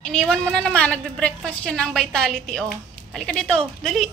Iniwan mo na naman, nagbe-breakfast siya ng Vitality, oh. Halika dito, dali.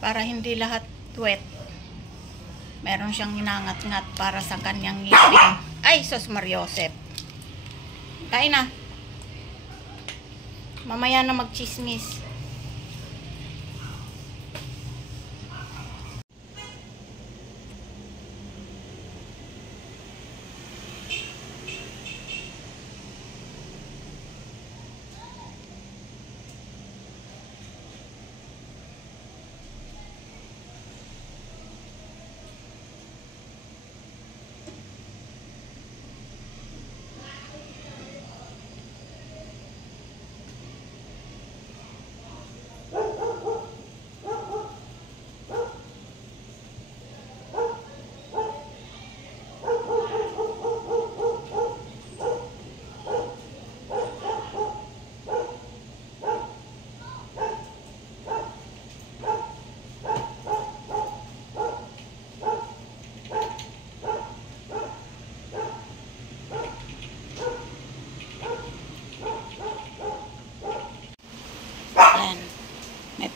Para hindi lahat wet. Meron siyang hinangat-ngat para sa kanyang ngipin. Ay, sos Mariosep. Kain na. Mamaya na magchismis.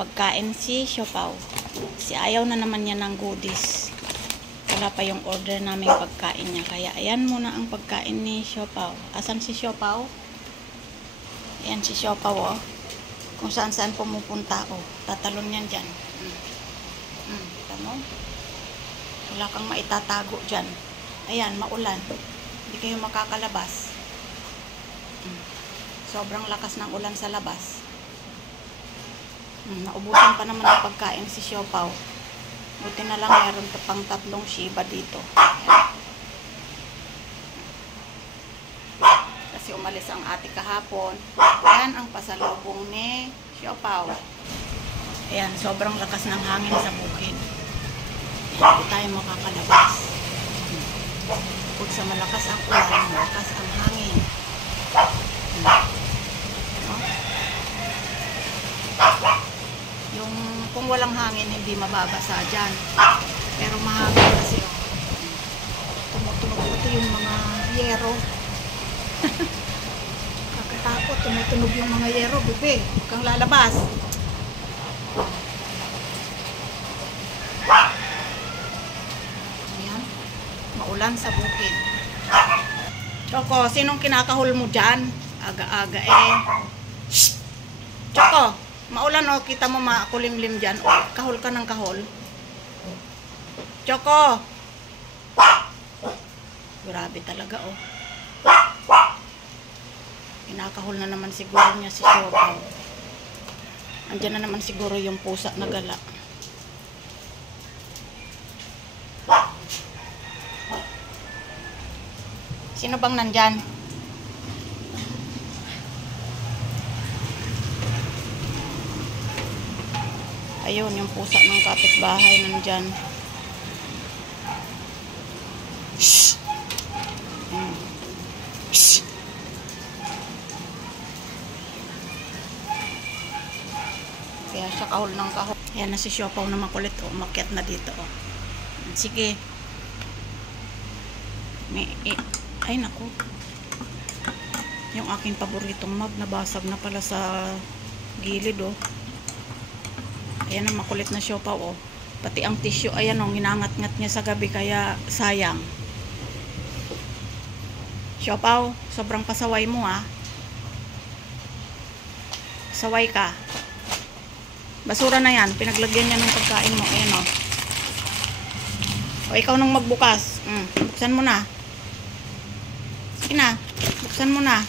Pagkain si Siopaw. Si ayaw na naman niya ng goodies. Wala pa yung order namin pagkain niya. Kaya ayan muna ang pagkain ni Siopaw. Asan si Siopaw? Ayan si Siopaw, oh. Kung saan saan pumupunta, oh. Tatalon yan dyan. Tama? Wala kang maitatago dyan. Ayan, maulan. Hindi kayo makakalabas. Sobrang lakas ng ulan sa labas. Naubusan pa naman ang pagkain si Siopaw. Buti na lang meron pang 3 Shiba dito. Ayan. Kasi umalis ang ate kahapon. Ayan ang pasalubong ni Siopaw. Ayan, sobrang lakas ng hangin sa bukid. Ayan, hindi tayo makakalabas. Bukod sa malakas ang ulan, malakas ang hangin. Kung walang hangin, hindi mababasa dyan. Pero mahangin kasi, oh. Tumutunog ito yung mga yero. Kakatakot, tumutunog yung mga yero, bebe. Huwag kang lalabas. Ayan. Maulan sa bukid. Choco, sinong kinakahol mo dyan? Aga-aga eh. Shhh! Choco! Maulan, oh, kita mo makulimlim dyan. Oh, kahol ka ng kahol. Choco! Grabe talaga, oh. Kinakahol na naman siguro niya si Siopaw. Andyan na naman siguro yung pusa na gala. Sino bang nandyan? Ayun, yung pusa ng kapitbahay nandyan. Shhh! Shhh! Kaya siya kahol ng kahol. Ayan na si Siopaw na makulit. O, umakyat na dito. O. Sige. Ay, naku. Yung aking paboritong mug, nabasag na pala sa gilid, o. Ayan ang makulit na Siopaw, oh. Pati ang tissue, ayan, oh, ginangat-ngat niya sa gabi, kaya sayang. Siopaw, sobrang pasaway mo, ah. Pasaway ka. Basura na yan, pinaglagyan niya ng pagkain mo, ayan, oh. O, ikaw nang magbukas. Buksan mo na. Sige na, buksan mo na.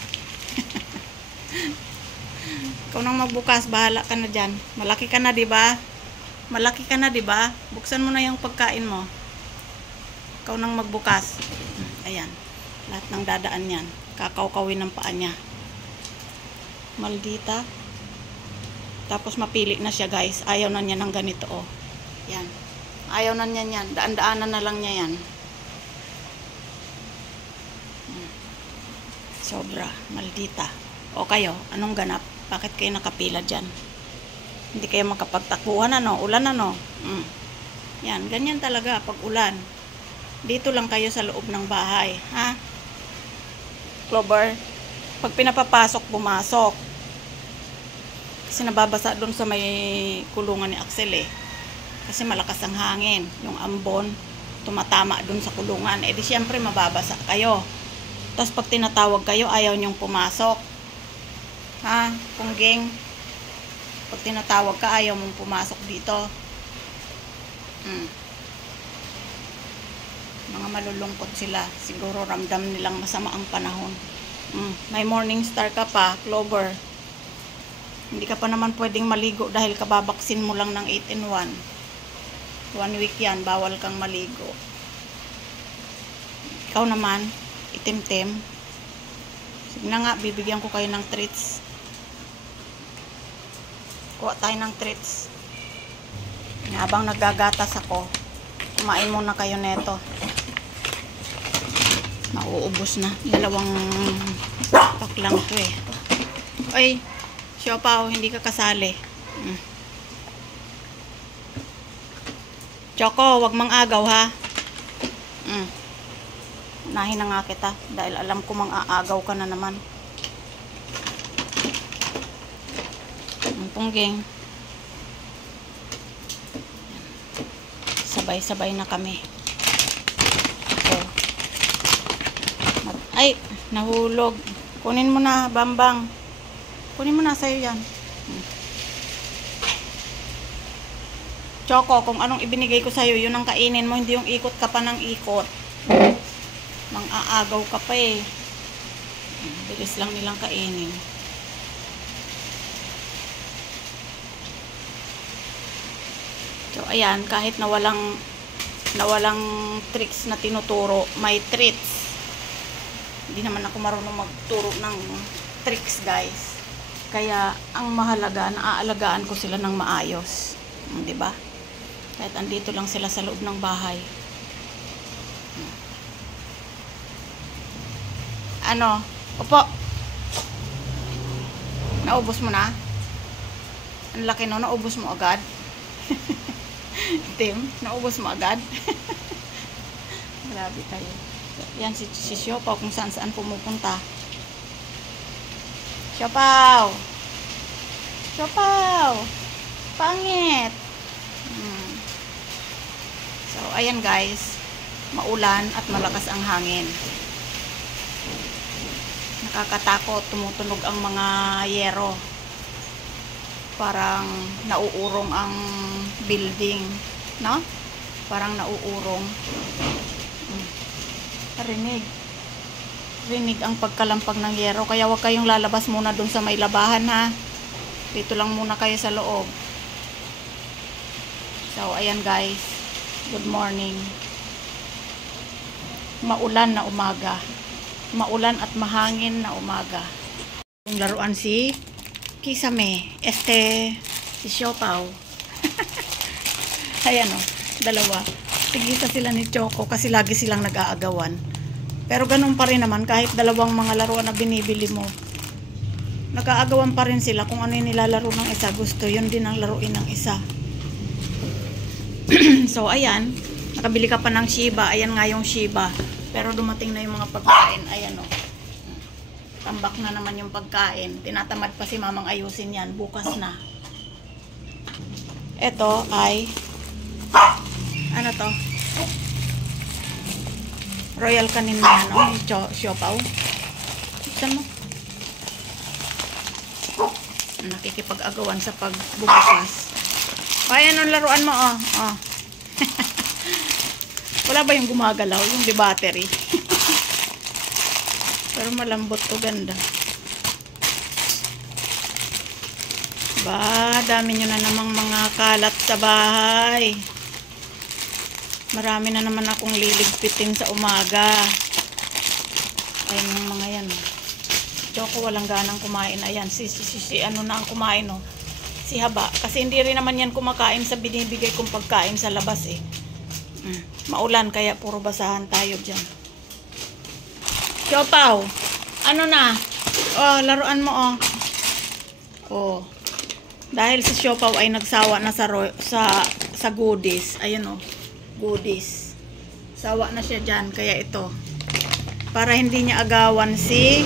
Ikaw nang magbukas, bahala ka na dyan. Malaki ka na, diba? Malaki ka na, diba? Buksan mo na yung pagkain mo. Ikaw nang magbukas. Ayan. Lahat ng dadaan yan. Kakaw-kawin ng paa niya. Maldita. Tapos mapili na siya, guys. Ayaw na niya ng ganito, oh. Yan. Ayaw na niya yan. Daan-daanan na lang niya yan. Sobra. Maldita. O kayo, anong ganap? Bakit kayo nakapila dyan? Hindi kayo makapagtakbuhan, ano? Ulan, ano? Yan, ganyan talaga pag ulan. Dito lang kayo sa loob ng bahay, ha? Clover? Pag pinapapasok, pumasok. Kasi nababasa doon sa may kulungan ni Axel eh. Kasi malakas ang hangin. Yung ambon, tumatama doon sa kulungan. Eh di syempre mababasa kayo. Tapos pag tinatawag kayo, ayaw nyong pumasok. Ha? Pungging. Pag tinatawag ka, ayaw mong pumasok dito. Mga malulungkot sila. Siguro ramdam nilang masama ang panahon. May morning star ka pa, Clover. Hindi ka pa naman pwedeng maligo dahil kababaksin mo lang ng 8-in-1. 1 week yan, bawal kang maligo. Ikaw naman, itim-tim. Sige na nga, bibigyan ko kayo ng treats. Kuha tayo ng treats. Habang naggagatas ako, kumain muna kayo neto. Nauubos na. 2 pack lang to eh. Ay, siopaw, hindi ka kasali. Choco, wag mang agaw ha. Unahin na nga kita dahil alam ko mang aagaw ka na naman. Pungging. Sabay-sabay na kami. Ay, nahulog. Kunin mo na, Bambang. Kunin mo na, sa'yo yan. Choco, kung anong ibinigay ko sa'yo, yun ang kainin mo, hindi yung ikot ka pa ng ikot. Mang aagaw ka pa eh. Bilis lang nilang kainin. So, ayan, kahit na walang tricks na tinuturo, may treats. Hindi naman ako marunong magturo ng tricks, guys. Kaya, ang mahalaga, naaalagaan ko sila ng maayos. Diba? Kahit andito lang sila sa loob ng bahay. Ano? Opo. Naubos mo na? Ang laki no, naubos mo agad. Tim, naubos mo agad. Grabe tayo. Yan si Siopaw kung saan pumupunta. Siopaw! Siopaw! Pangit! So, ayan guys. Maulan at malakas ang hangin. Nakakatakot. Tumutunog ang mga yero. Parang nauurong ang building. No? Parang nauurong. Rinig ang pagkalampag ng yero. Kaya huwag kayong lalabas muna dun sa may labahan ha. Dito lang muna kayo sa loob. So, ayan guys. Good morning. Maulan na umaga. Maulan at mahangin na umaga. Yung laruan si Kisame. Si Siopaw. Ayan o. Dalawa. Tigisa sila ni Choco kasi lagi silang nag-aagawan. Pero ganun pa rin naman kahit dalawang mga laruan na binibili mo. Nag-aagawan pa rin sila kung ano yung nilalaro ng isa. Gusto yun din ang laruin ng isa. So ayan, nakabili ka pa ng Shiba. Ayan nga yung Shiba. Pero dumating na yung mga pagkain. Ayan o. Tambak na naman yung pagkain. Tinatamad pa si mamang ayusin yan. Bukas na. Ito ay ano to? Royal Canin na ano? Siopaw. Saan mo? Nakikipag-agawan sa pagbubukas. Ayan ang laruan mo, oh. Wala ba yung gumagalaw? Yung di battery. Pero malambot to, ganda. Ba, dami nyo na namang mga kalat sa bahay. Marami na naman akong liligpitin sa umaga. Ayan yung mga yan. Choco, walang ganang kumain. Ayan, si ano na ang kumain, oh. Si Haba. Kasi hindi rin naman yan kumakain sa binibigay kong pagkain sa labas, eh. Maulan, kaya puro basahan tayo dyan. Siopaw, ano na? Oh, laruan mo, oh. Oh. Dahil si Siopaw ay nagsawa na sa goodies. Ayun, oh. Goodies. Sawa na siya dyan, kaya ito. Para hindi niya agawan si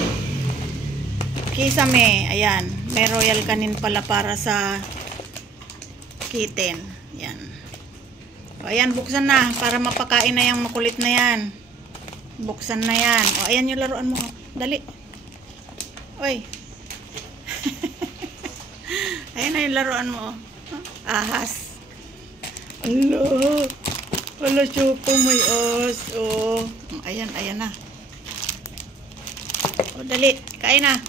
Kisame, ayan. May royal kanin pala para sa kitten. Yan. O, ayan, buksan na. Para mapakain na yung makulit na yan. Buksan na yan. O, ayan yung laruan mo. Dali. Oy. Ayan na yung laruan mo. Ahas. Ala. Ala, Choco, may as. O. Ayan, ayan na. O, dali. Kain na.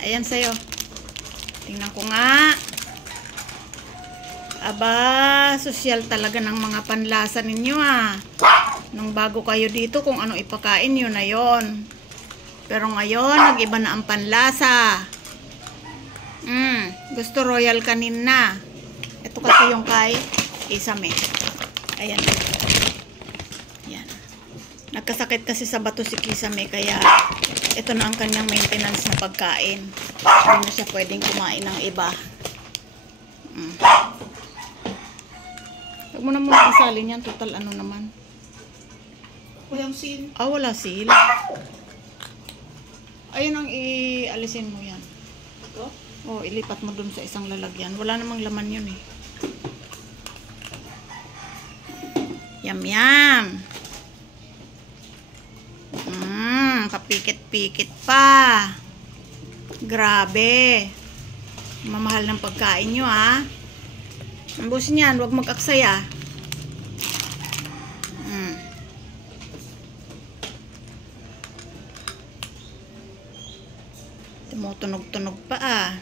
Ayan sa'yo. Tingnan ko nga. Aba, sosyal talaga ng mga panlasa ninyo Nung bago kayo dito, kung ano ipakain yun na yun. Pero ngayon, nag-iba na ang panlasa. Gusto royal kanin na. Ito kasi yung kay Kisame. Ayan. Ayan. Nagkasakit kasi sa bato si Kisame, kaya ito na ang kanyang maintenance na pagkain. Hindi na siya pwedeng kumain ng iba. Huwag mo na muna isalin yan. Total ano naman. Walang seal. Wala seal. Ayun ang ialisin mo yan. Ito? Ilipat mo dun sa isang lalagyan. Wala namang laman yun Yum, yum. Kapikit-pikit pa. Grabe. Mamahal ng pagkain nyo, Ambusin yan, huwag mag-aksaya. Tumutunog-tunog pa,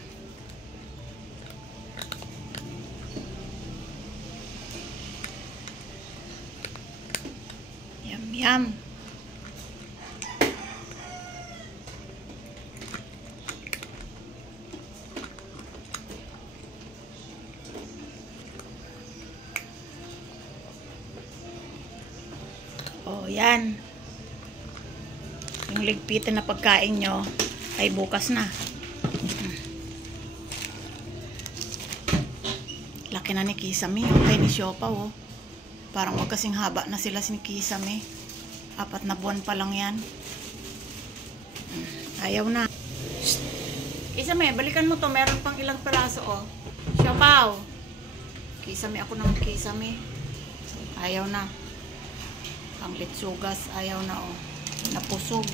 Yum, yum. Yan. Yung ligpitan na pagkain nyo ay bukas na. Laki na ni Kisame. Ay ni Siopaw, Parang magkasing haba na sila si Kisame. 4 na buwan pa lang yan. Ayaw na. Kisame, balikan mo to. Meron pang ilang peraso, Siopaw. Kisame, ako naman Kisame. Ayaw na. Ang litsugas, ayaw na, Napusog.